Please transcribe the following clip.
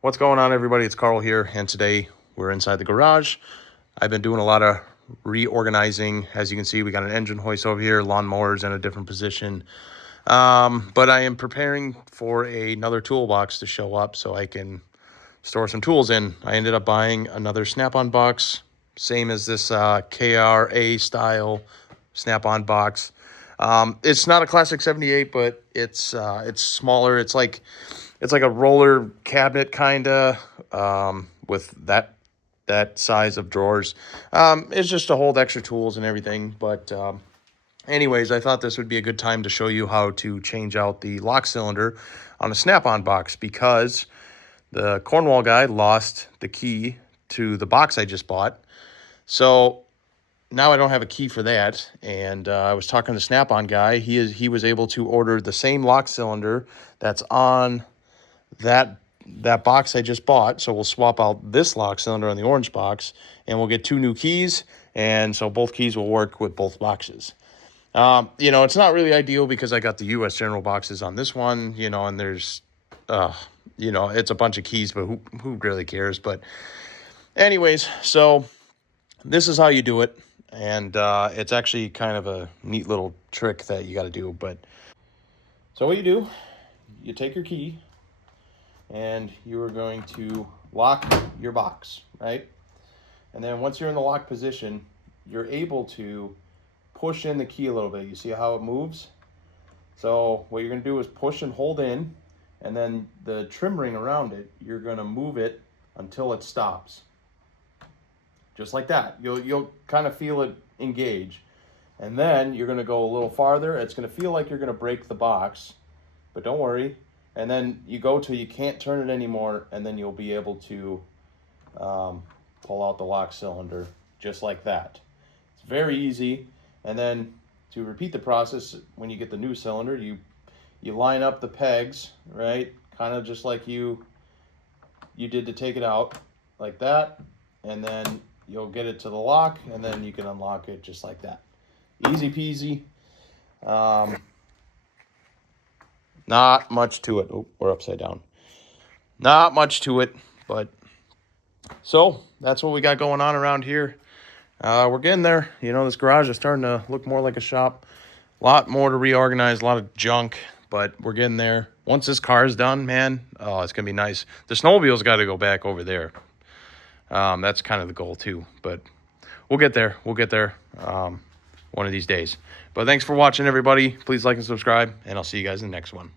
What's going on, everybody? It's Carl here, and today we're inside the garage. I've been doing a lot of reorganizing. As you can see, we got an engine hoist over here, lawnmowers in a different position. But I am preparing for another toolbox to show up so I can store some tools in. I ended up buying another Snap-on box, same as this KRA style Snap-on box. It's not a classic 78, but it's smaller. It's like a roller cabinet kinda, with that size of drawers. It's just to hold extra tools and everything. But anyways, I thought this would be a good time to show you how to change out the lock cylinder on a Snap-on box, because the Cornwall guy lost the key to the box I just bought. So now I don't have a key for that. And I was talking to the Snap-on guy. He was able to order the same lock cylinder that's on that box I just bought. So we'll swap out this lock cylinder on the orange box, and we'll get 2 new keys. And so both keys will work with both boxes. It's not really ideal because I got the US General boxes on this one, and there's, it's a bunch of keys, but who really cares? But anyways, so this is how you do it. And it's actually kind of a neat little trick that you got to do. But so what you do, you take your key and you are going to lock your box, right? And then once you're in the lock position, you're able to push in the key a little bit. You see how it moves? So what you're going to do is push and hold in, and then the trim ring around it, you're going to move it until it stops. Just like that. You'll kind of feel it engage. And then you're going to go a little farther. It's going to feel like you're going to break the box, but don't worry. And then you go till you can't turn it anymore, and then you'll be able to pull out the lock cylinder just like that. It's very easy. And then to repeat the process, when you get the new cylinder, you line up the pegs, right? Kind of just like you did to take it out, like that. And then you'll get it to the lock, and then you can unlock it just like that. Easy peasy. Not much to it. Oh, we're upside down. Not much to it, but so that's what we got going on around here. We're getting there. This garage is starting to look more like a shop. A lot more to reorganize, a lot of junk, but we're getting there. Once this car is done, man, oh, it's going to be nice. The snowmobile's got to go back over there. That's kind of the goal too, but we'll get there. We'll get there one of these days. But thanks for watching, everybody. Please like and subscribe, and I'll see you guys in the next one.